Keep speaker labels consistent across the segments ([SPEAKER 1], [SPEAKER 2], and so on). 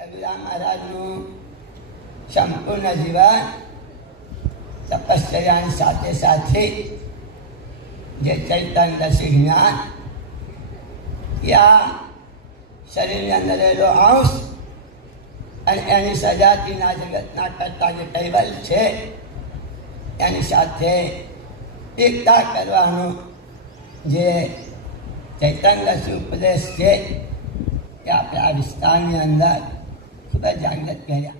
[SPEAKER 1] રવિરામ મહારાજનું સંપૂર્ણ જીવન તપશ્ચર્યાની સાથે સાથે જે ચૈતન્ય રસી જ્ઞાન યા શરીરની અંદર રહેલો અંશ અને એની સજાતિના જગતના કરતા જે કૈવલ છે, એની સાથે એકતા કરવાનો જે ચૈતન્ય ઉપદેશ છે કે આપણે આ વિસ્તારની અંદર ખૂબ જ જાગૃત કર્યા
[SPEAKER 2] શ્રીમંત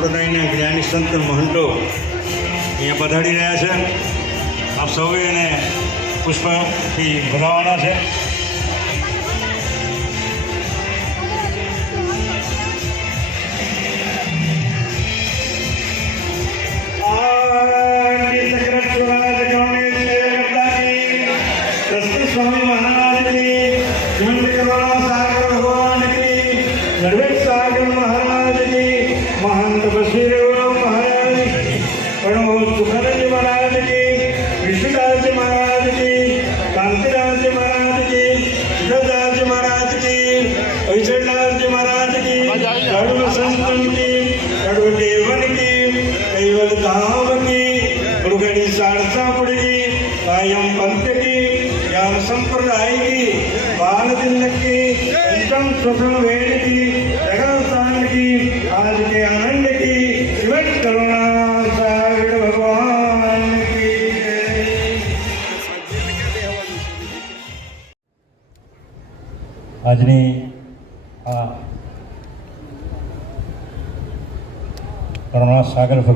[SPEAKER 2] સંપ્રદાયના જ્ઞાની સંત મહંતો અહીંયા પધારી રહ્યા છે. આપ સૌ એને પુષ્પથી વધાવવાના છે.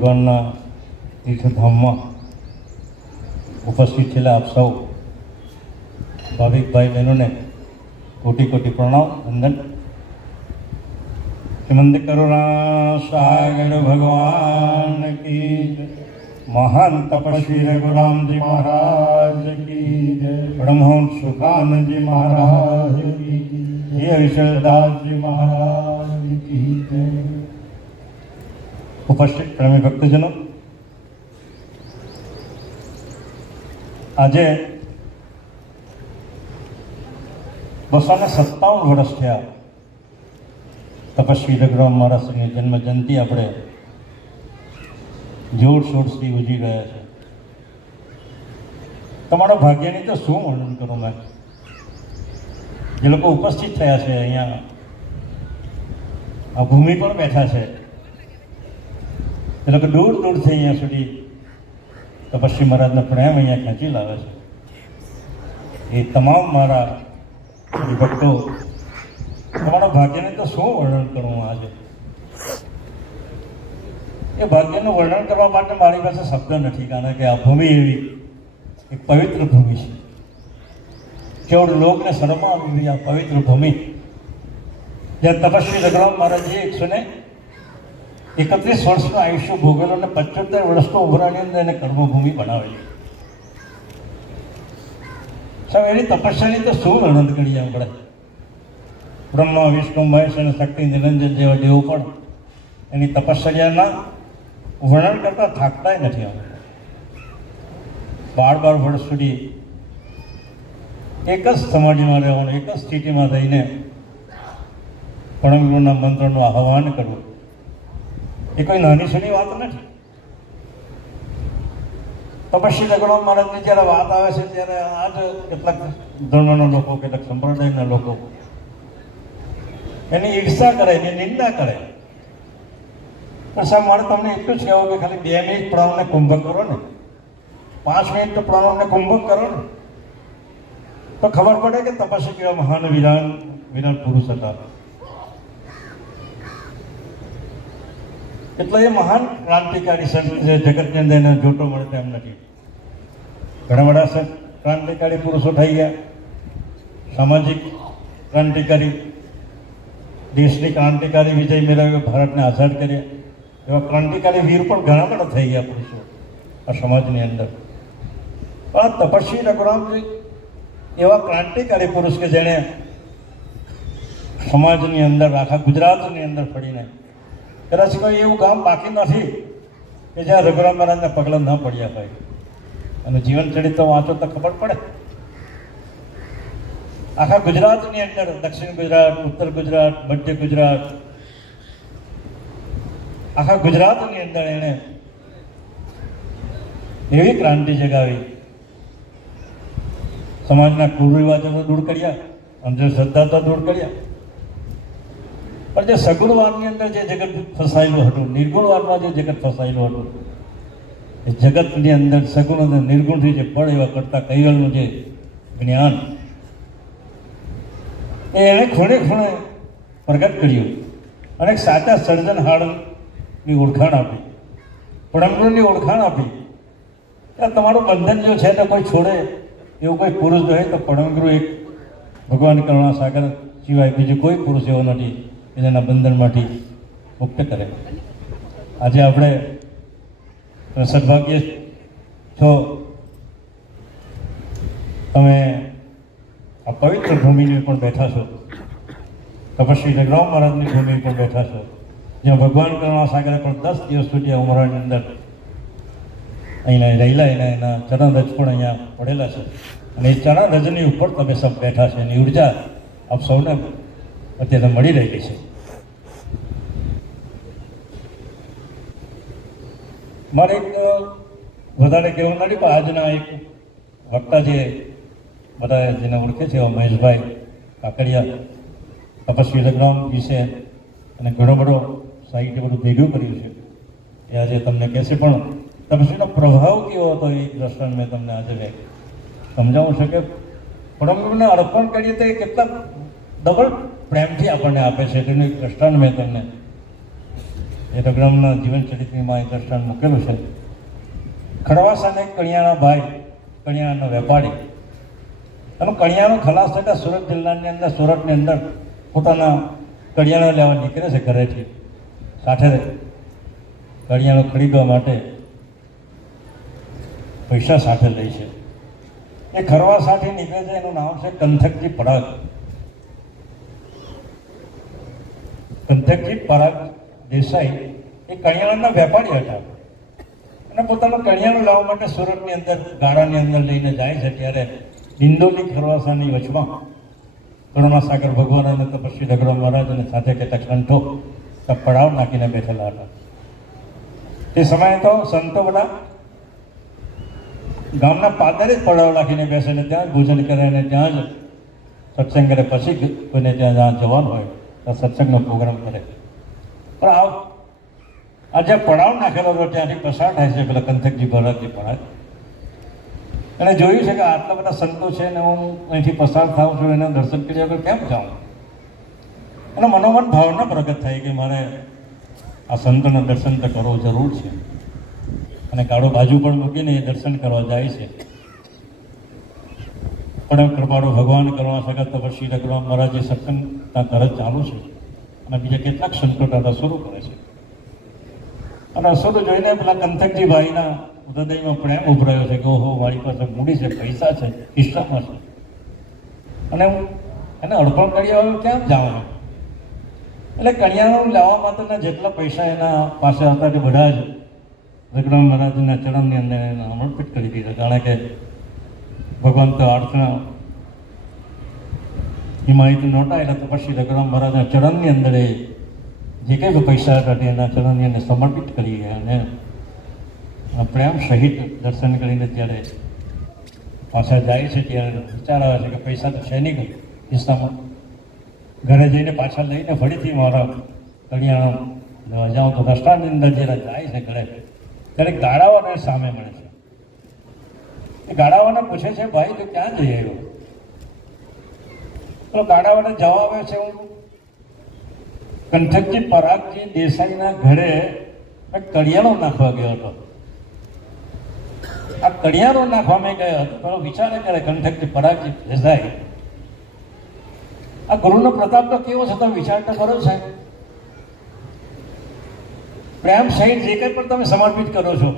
[SPEAKER 2] ભગવાનના
[SPEAKER 3] તીર્થધામમાં ઉપસ્થિત થયેલા આપ સૌ ભાવિકભાઈ બહેનોને કોટી કોટી પ્રણામ, વંદન. શ્રીમંત કરુણા સાગર ભગવાન કી. મહાન તપસ્વી રઘુરામજી મહારાજ કી પરમહંસ સુખાનંદજી મહારાજ કી હે વિશલદાસજી મહારાજ કી ઉપસ્થિત પ્રેમી ભક્તજનો, આજે બસો ને સત્તાવન વર્ષ થયા તપસ્વી રઘુરામ મહારાજની જન્મ જયંતિ આપણે જોરશોરથી ઉજવી રહ્યા છે. તમારા ભાગ્યની તો શું વર્ણન કરું મેં? જે લોકો ઉપસ્થિત થયા છે અહીંયા, આ ભૂમિ પર બેઠા છે. એ લોકો દૂર દૂરથી અહીંયા સુધી તપસ્વી મહારાજનો પ્રેમ અહીંયા ખેંચી લાવે છે. એ તમામ મારા ભક્તો, તમારા ભાગ્યને તો શું વર્ણન કરું આજે? એ ભાગ્યનું વર્ણન કરવા માટે મારી પાસે શબ્દ નથી, કારણ કે આ ભૂમિ એવી એક પવિત્ર ભૂમિ છે.
[SPEAKER 2] કેવળ લોકને શરમા આવી આ પવિત્ર ભૂમિ. જ્યાં તપસ્વી રઘુરામ મહારાજે એકસો ને એકત્રીસ વર્ષનું આયુષ્ય ભોગવેલું અને પંચોતેર વર્ષનો ઉમરાની અંદર એને કર્મભૂમિ બનાવેલી. સાહેબ, એની તપસ્યાની તો શું વર્ણન કરીએ આપણે? બ્રહ્મા, વિષ્ણુ, મહેશ અને શક્તિ, નિરંજન જેવા દેવો પણ એની તપશ્ચર્યાના વર્ણન કરતા થાકતાય નથી આપણે બાર બાર વર્ષ સુધી એક જ સમાધિમાં રહેવાનું, એક જ સ્થિતિમાં રહીને પરમગુરુના મંત્રનું આહવાન કરવું. એ કોઈ નાની સૂની વાત નથી. તપસ્વી લગડો મહારાજની જ્યારે વાત આવે છે, ત્યારે આ જ કેટલાક ધર્મના લોકો, કેટલાક સંપ્રદાયના લોકો એની ઈર્ષા કરે, એની નિંદા કરે. પણ સાહેબ, મારે તમને એટલું જ કહેવું કે ખાલી બે મિનિટ પ્રણવને કુંભક કરો ને. પાંચ મિનિટ તો પ્રણવને કુંભક કરો ને. તો ખબર પડે કે તપસ્વી કેવા મહાન વિરાન, વિરાટ પુરુષ હતા. એટલે એ મહાન ક્રાંતિકારી સંત છે જગતની અંદર એને જોટો મળે તેમ નથી. ઘણા બધા સંત ક્રાંતિકારી પુરુષો થઈ ગયા. સામાજિક ક્રાંતિકારી, દેશની ક્રાંતિકારી વિજય મેળવ્યો, ભારતને આઝાદ કર્યા. એવા ક્રાંતિકારી વીર પણ ઘણા બધા થઈ ગયા પુરુષો આ સમાજની અંદર. પણ તપસ્વી રઘુરામજી એવા ક્રાંતિકારી પુરુષ કે જેણે સમાજની અંદર, આખા ગુજરાતની અંદર ફરીને કદાચ કોઈ એવું ગામ બાકી નથી કે જ્યાં રઘુરામ મહારાજના પગલાં ન પડ્યા હોય. અને જીવન ચરિત્ર વાંચો તો ખબર પડે. આખા ગુજરાતની અંદર, દક્ષિણ ગુજરાત, ઉત્તર ગુજરાત, મધ્ય ગુજરાત, આખા ગુજરાતની અંદર એણે એવી ક્રાંતિ જગાવી. સમાજના કુરિવાજો તો દૂર કર્યા, અંધશ્રદ્ધા તો દૂર કર્યા. પણ જે સગુણવાદની અંદર જે જગત ફસાયેલું હતું નિર્ગુણવાદમાં જે જગત ફસાયેલું હતું, એ જગતની અંદર સગુણ અને નિર્ગુણથી જે પળ એવા કરતા કૈવલનું જે જ્ઞાન, એ એણે ખૂણે ખૂણે પ્રગટ કર્યું અને સાચા સર્જનહાળની ઓળખાણ આપી પડમગુરુની ઓળખાણ આપી. કે તમારું બંધન જો છે તો કોઈ છોડે, એવું કોઈ પુરુષ હોય તો પડમગુરુ એક ભગવાન કરુણા સાગર સિવાય બીજું કોઈ પુરુષ એવો નથી. જેના બંધનમાંથી મુક્ત કરે. આજે આપણે સદભાગ્ય છો તમે આ પવિત્ર ભૂમિની પણ બેઠા છો, તપસ્વી જગરાવ મહારાજની ભૂમિ પર બેઠા છો, જ્યાં ભગવાન કરુણા સાગરે પણ દસ દિવસ સુધી ઉમરાની અંદર અહીંના રહેલા એના એના ચરણ રજ પણ અહીંયા પડેલા છે. અને એ ચરણ રજની ઉપર તમે સબ બેઠા છે, એની ઊર્જા આપ સૌને અત્યારે મળી રહેલી છે. મારે એક વધારે કહેવું નથી, પણ આજના એક વક્તા જે બધા જેને ઓળખે છે મહેશભાઈ કાકડિયા તપસ્વી લગ્ન વિશે અને ઘણો બધો સાહિત્ય બધું ભેગું કર્યું છે. એ આજે તમને કહેશે, પણ તપસ્વીનો પ્રભાવ કેવો હતો એ દ્રષ્ટાંત મેં તમને આજે સમજાવું છું કે પરમગુરુને અર્પણ કરીએ તો એ કેટલા ડબલ પ્રેમથી આપણને આપે છે, તેનું એક મેં તમને એ રઘુરામના જીવન ચરિત્રમાં એ દ્રષ્ટાંત મૂકેલું છે. ખડવાસ અને કણિયાના ભાઈ, કણિયાનો વેપારી. અને કણિયાનો ખલાસ થતા સુરત જિલ્લાની અંદર, સુરતની અંદર પોતાના કડિયાણા લેવા નીકળે છે ઘરેથી, સાથે કડિયાણો ખરીદવા માટે પૈસા સાથે લે છે. એ ખરવા સાથે નીકળે છે, એનું નામ છે કંથકજી પરાગ. કંથકજી પરાગ દેસાઈ, એ કણિયાણાના વેપારી હતા. અને પોતાનું કણિયાણું લાવવા માટે સુરતની અંદર ગાળાની અંદર લઈને જાય છે, ત્યારે દિંડોલી ખરવાસાની વચમાં કરુણા સાગર ભગવાન અને તપસ્વી દગડો મહારાજ અને સાથે કહેતા કંઠો પડાવ નાખીને બેઠેલા હતા. તે સમયે તો સંતો બધા ગામના પાદરે જ પડાવ નાખીને બેસે ને ત્યાં જ ભોજન કરે અને ત્યાં જ સત્સંગ કરે પછી કોઈને ત્યાં જવાનું હોય, ત્યાં સત્સંગનો પ્રોગ્રામ કરે. પણ આ આ જે પડાવ નાખેલો હતો, ત્યાંથી પસાર થાય છે, પેલા કંથકજી ભરતજી પડાવ. અને જોયું છે કે આટલા બધા સંતો છે ને હું અહીંથી પસાર થાઉં છું, એના દર્શન કર્યા વગર કેમ જાઉં? અને મનોમન ભાવના પ્રગટ થાય કે મારે આ સંતોના દર્શન તો કરવું જરૂર છે. અને કાળો બાજુ પણ મૂકીને એ દર્શન કરવા જાય છે. પણ કૃપાળુ ભગવાન કરવા સગત તપસ્વી રઘુરામ મહારાજે સત્સંગ ત્યાં તરત ચાલુ છે. અને બીજા કેટલાક સંતો ત્યાં શરૂ કરે છે. અને અસરો જોઈને પેલા કંથકજી ભાઈના હૃદયમાં પ્રેમ ઉભરાયો છે કે ઓહો મારી પાસે મૂડી છે, પૈસા છે હિસ્સામાં છે. અને હું એને અડપણ કરી આવ્યો કેમ જવાનું? એટલે કણિયાનું લેવા માટેના જેટલા પૈસા એના પાસે હતા તે બધા જ રઘુરામ મહારાજના ચરણની અંદર એને સમર્પિત કરી દીધા. કારણ કે ભગવાન તો અર્થના એ માહિતી નોટા એટલે તો પછી રઘુરામ મહારાજના ચરણની અંદર જે કંઈ બી પૈસા હતા એના ચરણની અંદર સમર્પિત કરી અને પ્રેમ સહિત દર્શન કરીને ત્યારે પાછા જાય છે ત્યારે વિચાર આવે છે કે પૈસા તો છે નહીં ખિસ્સામાં ઘરે જઈને પાછા લઈને ફરીથી મારા કડિયાણો જાઉં તો રસ્તાની અંદર જ્યારે જાય છે ઘરે, ત્યારે ગાળાઓને સામે મળે છે. એ ગાળાઓને પૂછે છે, ભાઈ, તું ક્યાં જઈ આવ્યો? તો ગાડાવાને જવાબ આવે છે હું? કંઠકજી પરાગજી દેસાઈના ઘરે મેં નાખવા ગયો હતો. આ કડિયાણો નાખવા મેં ગયો હતો. પેલો વિચારે કરે કંઠકજી પરાગજી દેસાઈ, આ ગુરુનો પ્રતાપ તો કેવો છે તમે વિચાર તો કરો છે પ્રેમ સહિત જે કંઈ પણ તમે સમર્પિત કરો છો,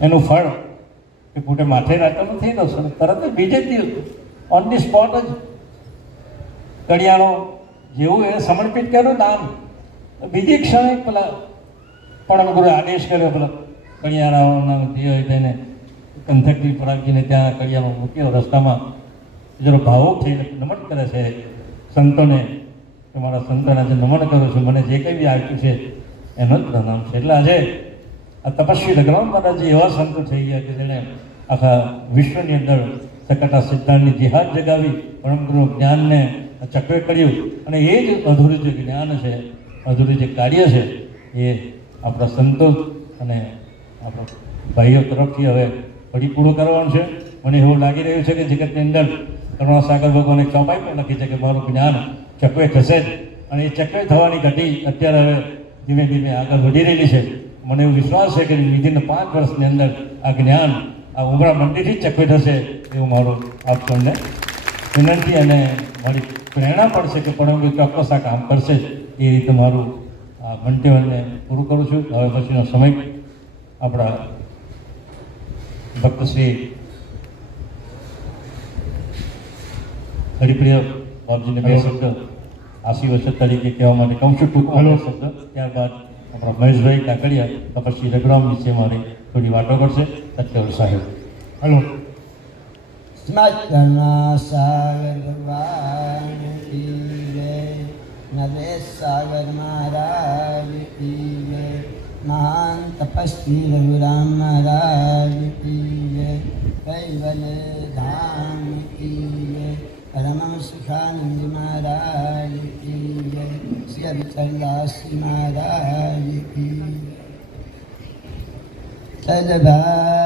[SPEAKER 2] એનું ફળ એ પોતે માથે રાખતો નથી એનો તરત બીજે જ દિવસ ઓન ધી સ્પોટ જ કડિયાણો જેવું એ સમર્પિત કર્યું નામ. બીજી ક્ષણે પેલા પરમ ગુરુ આદેશ કર્યો, પેલા કડિયાણાઓના જે હોય તેને કંથકજી પરાગજીને ત્યાં કડિયાળો મૂક્યો, રસ્તામાં જરો ભાવુક થઈને નમન કરે છે. સંતોને તમારા મારા સંતોને આજે નમન કરું છું, મને જે કંઈ બી આપ્યું છે, એનો જ પ્રણામ છે. એટલે આજે આ તપસ્વી લગ્ન મહારાજ એવા સંતો થઈ ગયા કે જેણે આખા વિશ્વની અંદર સકટા સિદ્ધાંતની જિહાદ જગાવી પરમગુરુ જ્ઞાનને ચક્ર કર્યું. અને એ જ અધૂરું જે જ્ઞાન છે, અધૂરું જે કાર્ય છે, એ આપણા સંતો અને આપણા ભાઈઓ તરફથી હવે પરિપૂર્ણ કરવાનું છે. મને એવું લાગી રહ્યું છે કે જગતની અંદર કરુણાસાગર ભગવાન ચોપાઈ પણ લખી છે કે મારું જ્ઞાન ચકવે થશે જ. અને એ ચકવે થવાની ઘટી અત્યારે હવે ધીમે ધીમે આગળ વધી રહેલી છે. મને એવું વિશ્વાસ છે કે વિધિન પાંચ વર્ષની અંદર આ જ્ઞાન આ ઉમરા મંદિરથી જ ચકવે થશે એવું મારો આપ સૌને વિનંતી અને મારી પ્રેરણા પણ છે કે પણ ચોક્કસ આ કામ કરશે એ રીતે મારું આ મંતવ્યને પૂરું કરું છું. હવે પછીનો સમય આપણા ભક્તશ્રી હરિપ્રિય બાપજીને બે શબ્દ આશીર્વાદ તરીકે કહેવા માટે કહું છું. ટૂંકમાં શબ્દ. ત્યારબાદ આપણા મહેશભાઈ કાકડિયા તપસ્વી રઘુરામ વિશે મારી થોડી વાતો કરશે. પટેલ સાહેબ હલો
[SPEAKER 1] સ્મતના સાગર નરેશ સાગર મહારાજ કી જય મહાન તપસ્વી રઘુરામ મહારાજ કી જય કૈવલ ધામ કી જય પરમ સુખાનંદ મહારાજ કી જય શ્રી અવિચલદાસજી મહારાજ કી જય ચલ ભાઈ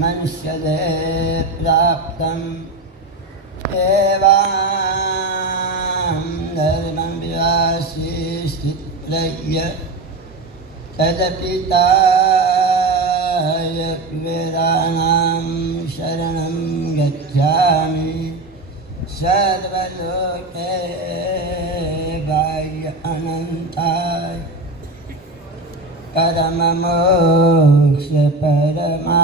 [SPEAKER 1] मनुष्यदे प्राप्तम् एवां धर्मं विवासिष्ठित्रय्य तदपिताय वेदानां शरणं गच्छामि सर्वलोके भाग्य अनन्ताय परममोक्ष परमारथ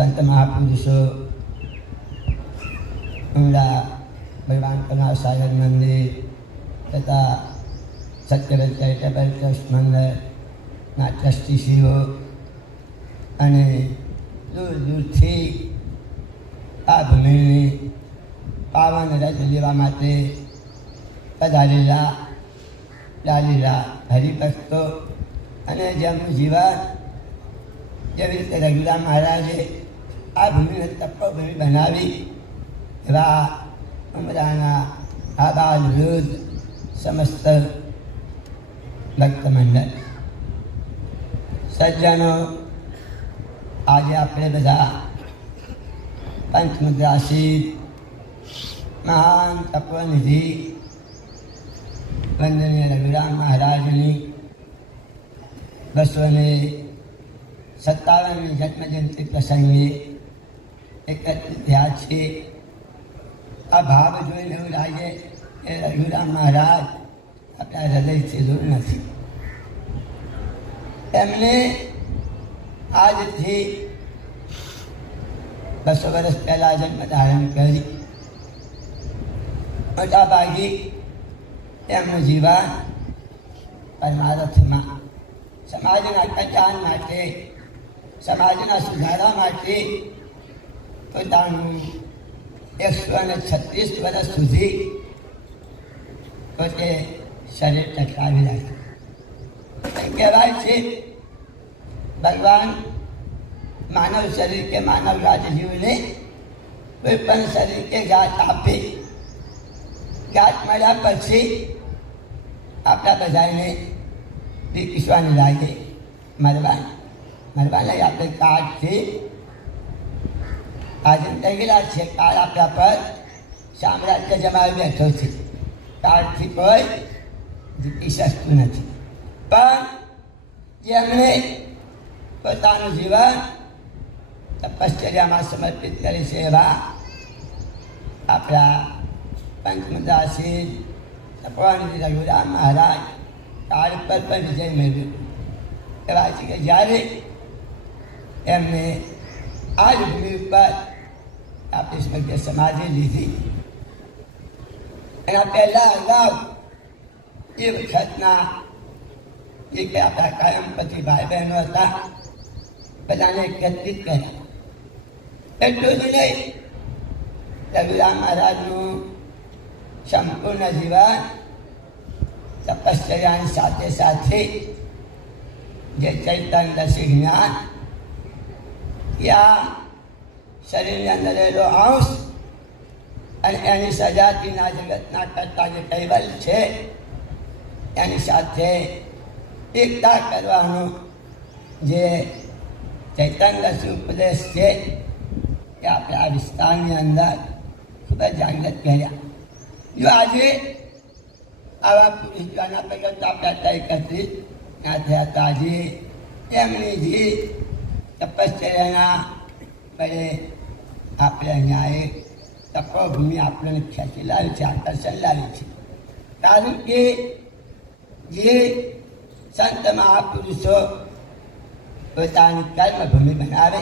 [SPEAKER 1] સંત મહાપુરુષો ઊંડા ભગવાન કના સાગર મંદિર તથા સત્યવેદ ચેરિટેબલ ટ્રસ્ટ મંદિરના ટ્રસ્ટીશ્રીઓ અને દૂર દૂરથી આ ભૂમિની પાવન રજ લેવા માટે પધારેલા ચાલેલા હરિભક્તો અને જેમનું જીવન જેવી રીતે રઘુરામ મહારાજે આ ભૂમિને તપોભૂમિ બનાવી એવા ઉમરાના આબાદ વૃદ્ધ સમસ્ત ભક્ત મંડળ સજ્જનો આજે આપણે બધા પંચમુદ્રાસી મહાન તપોનિધિ વંદનીય રઘુરામ મહારાજની બસો ને સત્તાવનમી જન્મજયંતિ પ્રસંગે એકત્રિત થયા છીએ આ ભાવ જોઈને એવું લાગે કે રઘુરામ મહારાજ આપણા હૃદયથી દૂર નથી એમને આજથી બસો વર્ષ પહેલાં જન્મ ધારણ કરી મોટાભાગી એમનું જીવન પરમારથમાં સમાજના કલ્યાણ માટે સમાજના સુધારા માટે પોતાનું એકસો અને છત્રીસ વર્ષ સુધી પોતે શરીર ટકાવી રાખ્યું કહેવાય છે ભગવાન માનવ શરીર કે માનવ રાજજીવને કોઈ પણ શરીર કે ગાત આપે ગાત મળ્યા પછી આપણા બધાને વિશ્વાની લાગે મરવાની મરવાના આપણે કાર્ડથી આજે થઈ છે, કાળ આપણા પર સામ્રાજ્ય જમાવી બેઠો છે. કાળથી કોઈ જીતી શકતું નથી. પણ જેમણે પોતાનું જીવન તપશ્ચર્યામાં સમર્પિત કરે છે એવા આપણા પંચમદાસી તપવાણી રઘુરામ મહારાજ કાળ પર પણ વિજય મેળવ્યો. એવા છે કે જ્યારે એમને આ ભૂમિ ઉપર આપણી સમગ્ર સમાજે લીધી એના પહેલા અગાઉ એ વખતના એ કે આપણા કાયમપતિ ભાઈ બહેનો હતા બધાને એકત્રિત કર્યા એટલું જ નહીં રઘુરામ મહારાજનું સંપૂર્ણ જીવન તપશ્ચર્યાની સાથે સાથે જે ચૈતન્ય દશી જ્ઞાન યા શરીરની અંદર રહેલો અંશ અને એની સજાતિના જગતના કરતા જે કૈવલ છે એની સાથે એકતા કરવાનો જે ચૈતન્ય ઉપદેશ છે એ આપણે આ વિસ્તારની અંદર ખૂબ જ જાગૃત કર્યા જો આજે આવા પુરુષ ગાના પૈકી આપણે અત્યારે એકત્રિત ના થયા તો આજે એમની જે તપશ્ચર્યાના બળે આપણે અહીંયા એક તપોભૂમિ આપણને ખેંચી લાવી છે આકર્ષણ લાવી છે. કારણ કે જે સંત મહાપુરુષો પોતાની કર્મભૂમિ બનાવે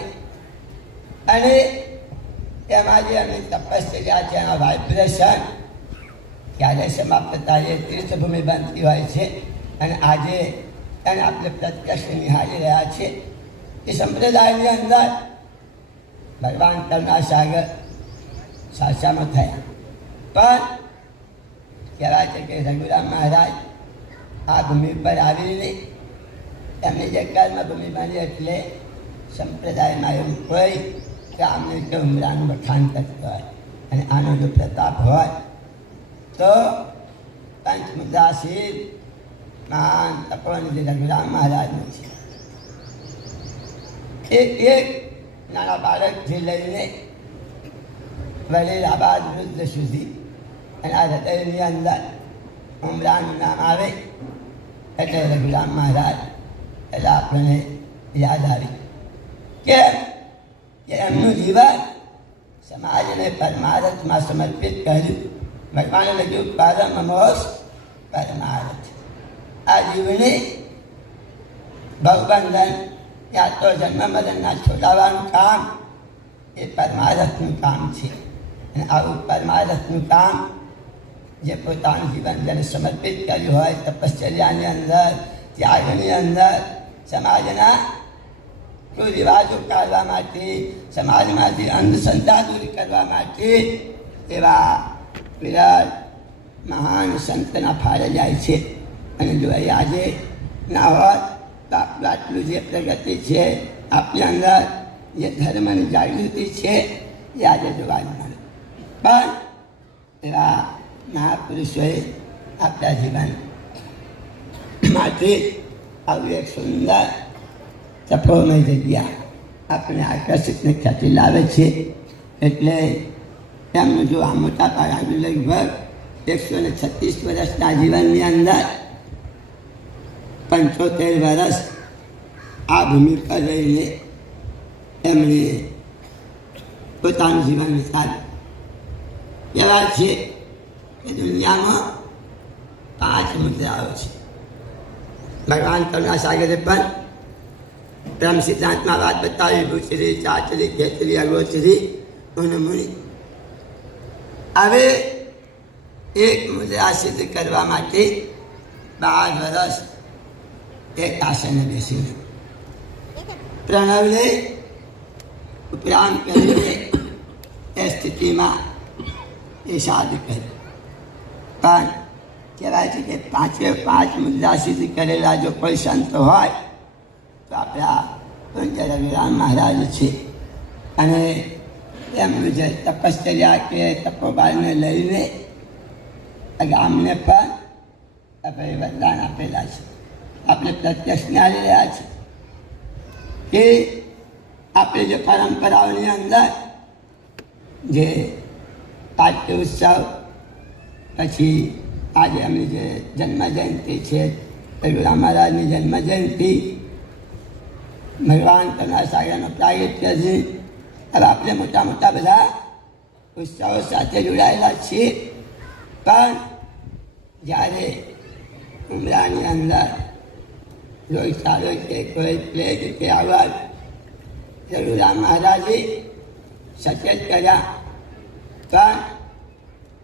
[SPEAKER 1] અને એમાં જે અમે તપસ્યા છે એના વાઇબ્રેશન ક્યારે સમાપ્ત થાય તીર્થભૂમિ બનતી હોય છે. અને આજે એને આપણે પ્રત્યક્ષ નિહાળી રહ્યા છે એ સંપ્રદાયની અંદર ભગવાન કરુણા સાગર સાચામાં થયા પણ કહેવાય છે કે રઘુરામ મહારાજ આ ભૂમિ પર આવીને એમની જે કર્મભૂમિ બની એટલે સંપ્રદાયમાં એવું કોઈ કે આમને કે ઉમરાનું વખાણ કરતો હોય અને આનો જો પ્રતાપ હોય તો પંચમુદ્રાશીલ મહાન તપોનિધિ રઘુરામ મહારાજનું છે એક એક નાના બાળકથી લઈને વડીલ આબાદ વૃદ્ધ સુધી એના હૃદયની અંદર ઉમરાનું નામ આવે એટલે રઘુરામ મહારાજ એટલે આપણને યાદ આવી કે કે એમનું જીવન સમાજને પરમારથમાં સમર્પિત કર્યું ભગવાને લખ્યું પરમ મોક્ષ પરમારથ આ જીવને ભગબંધન યા તો જન્મ મરણના છોડાવવાનું કામ એ પરમારથનું કામ છે. અને આવું પરમારથનું કામ જે પોતાનું જીવન જેને સમર્પિત કર્યું હોય, તપશ્ચર્યાની અંદર, ત્યાગની અંદર, સમાજના કુરિવાજો કાઢવા માટે, સમાજમાંથી અંધશ્રદ્ધા દૂર કરવા માટે એવા વિરાટ મહાન સંતના ફાળે જાય છે. અને જો એ આજે ના હોત આટલું જે પ્રગતિ છે, આપણી અંદર જે ધર્મની જાગૃતિ છે, એ આજે જોવા મળે. પણ એવા મહાપુરુષોએ આપણા જીવન માટે આવી એક સુંદર તપોમય જગ્યા આપણે આકર્ષિતને ખ્યાતિ લાવે છે. એટલે એમનું જો આ મોટા પાયા લગભગ એકસો ને છત્રીસ વર્ષના જીવનની અંદર પંચોતેર વર્ષ આ ભૂમિ પર રહીને એમણે પોતાનું જીવન વિતાવ્યું. એવા છે કે દુનિયામાં પાંચ મુદ્રાઓ છે. ભગવાન કરુણાસાગરે પણ પ્રેમ સિદ્ધાંતમાં વાત બતાવી ભૂચરી ચાચરી, ખેતરી, અગોચરી અને મુનિ. હવે એક મુદ્રા સિદ્ધ કરવા માટે બાર વર્ષ એક આસને બેસીને પ્રણવને ઉપરામ કરીને એ સ્થિતિમાં એ સાધ કરી પણ કહેવાય છે કે પાંચે પાંચ મુદ્દા સિદ્ધ કરેલા જો કોઈ સંત હોય, તો આપણા પૂજ્ય રવિરામ મહારાજ છે. અને એમનું જે તપશ્ચર્યા કે તપોબાલને લઈને ગામને પણ આપણે વરદાન આપેલા છે. આપણે પ્રત્યક્ષ જ્ઞાની રહ્યા છીએ કે આપણે જે પરંપરાઓની અંદર જે પાઠ્ય ઉત્સવ, પછી આજે એમની જે જન્મજયંતિ છે રઘુરામ મહારાજની જન્મજયંતિ, ભગવાન કના સાગરનો પ્રાગટ્ય છે. હવે આપણે મોટા મોટા બધા ઉત્સવો સાથે જોડાયેલા છીએ. પણ જ્યારે ઉમરાની અંદર કોઈ સારો છે, કોઈ પ્લેગ કે આવા રઘુરામ મહારાજે સચેત કર્યા. પણ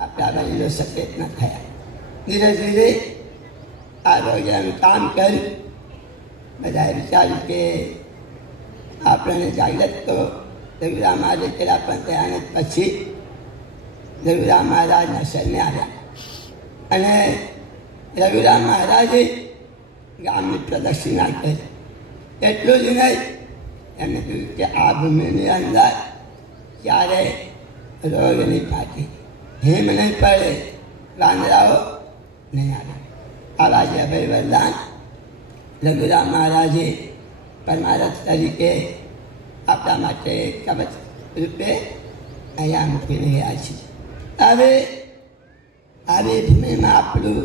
[SPEAKER 1] આપણા વડીલો સચેત ન થયા. ધીરે ધીરે આ રોજાનું કામ કર્યું બધાએ વિચાર્યું કે આપણને જાગૃત તો રઘુરામ મહારાજ કર્યા પણ ત્યાં પછી રઘુરામ મહારાજના શરણે આવ્યા. અને રઘુરામ મહારાજે ગામની પ્રદક્ષિણા કરી એટલું જ નહીં. એમને કહ્યું કે આ ભૂમિની અંદર ક્યારે રોગ નહીં ફાટે હિમ નહીં પડે. વાંદરાઓ નહીં આવે. આવા જે વરદાન રઘુરામ મહારાજે પરમારથ તરીકે આપણા માટે કવચ રૂપે અહીંયા મૂકી રહ્યા છે. હવે આવી ભૂમિમાં આપણું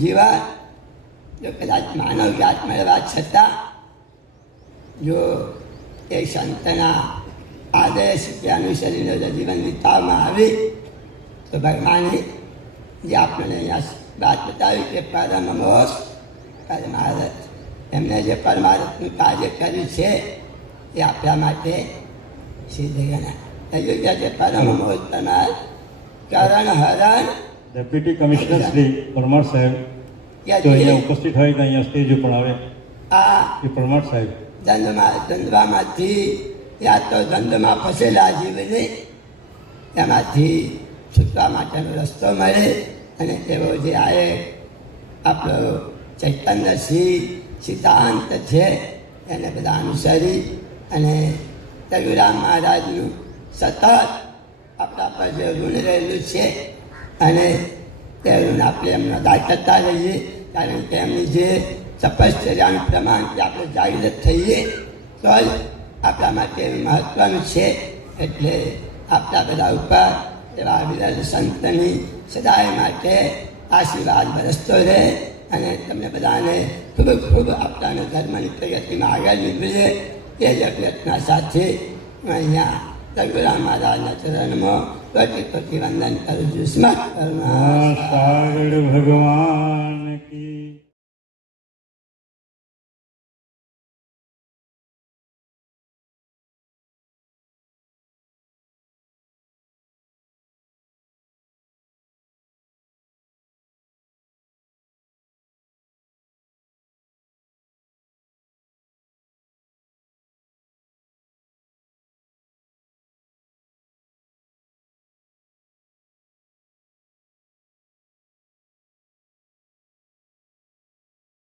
[SPEAKER 1] જીવન જો કદાચ માનવ જાત મળવા છતાં જો એ સંતના આદેશ કે અનુસરીને જો જીવન વિતાવવામાં આવે તો ભગવાને જે આપણને અહીંયા વાત બતાવી કે પરમ મોક્ષ પરમારથ એમને જે પરમારથનું કાર્ય કર્યું છે એ આપણા માટે સિદ્ધ ગણાય હજુ કે છે પરમ મોક્ષ પરમાર કરણ હરણ
[SPEAKER 2] ડેપ્યુટી કમિશનર શ્રી પરમાર સાહેબ તો અહીંયા
[SPEAKER 1] જે
[SPEAKER 2] ઉપસ્થિત હોય તો અહીંયા સ્ટેજ ઉપર આવે.
[SPEAKER 1] આ
[SPEAKER 2] એ પરમાર સાહેબ.
[SPEAKER 1] ધંધમાં ધંધવામાંથી યા તો ધંધમાં ફસેલા જીવને એમાંથી છૂટવા માટેનો રસ્તો મળે અને તેઓ જે આવે આપણો ચૈતન્યસિંહ સિદ્ધાંત છે એને બધા અનુસરી અને રઘુરામ મહારાજનું સતત આપણા પર જે ઋણ રહેલું છે અને તે ઋણ આપણે એમનો અદા કરતા રહીએ. કારણ કે એમની જે તપશ્ચર્યાનું પ્રમાણ કે આપણે જાગૃત થઈએ. તો જ આપણા માટે મહત્વનું છે. એટલે આપણા બધા ઉપર એવા વિરલ સંતની સદાય માટે આશીર્વાદ વરસતો રહે અને તમને બધાને ખૂબ ખૂબ આપણાને ધર્મની પ્રગતિમાં આગળ નીકળીએ. એ જ અભ્યર્થના સાથે અહીંયા રઘુરામ મહારાજના ચરણમાં કોટી કોટી વંદન કરું છું સ્મરણ
[SPEAKER 2] ભગવાન કી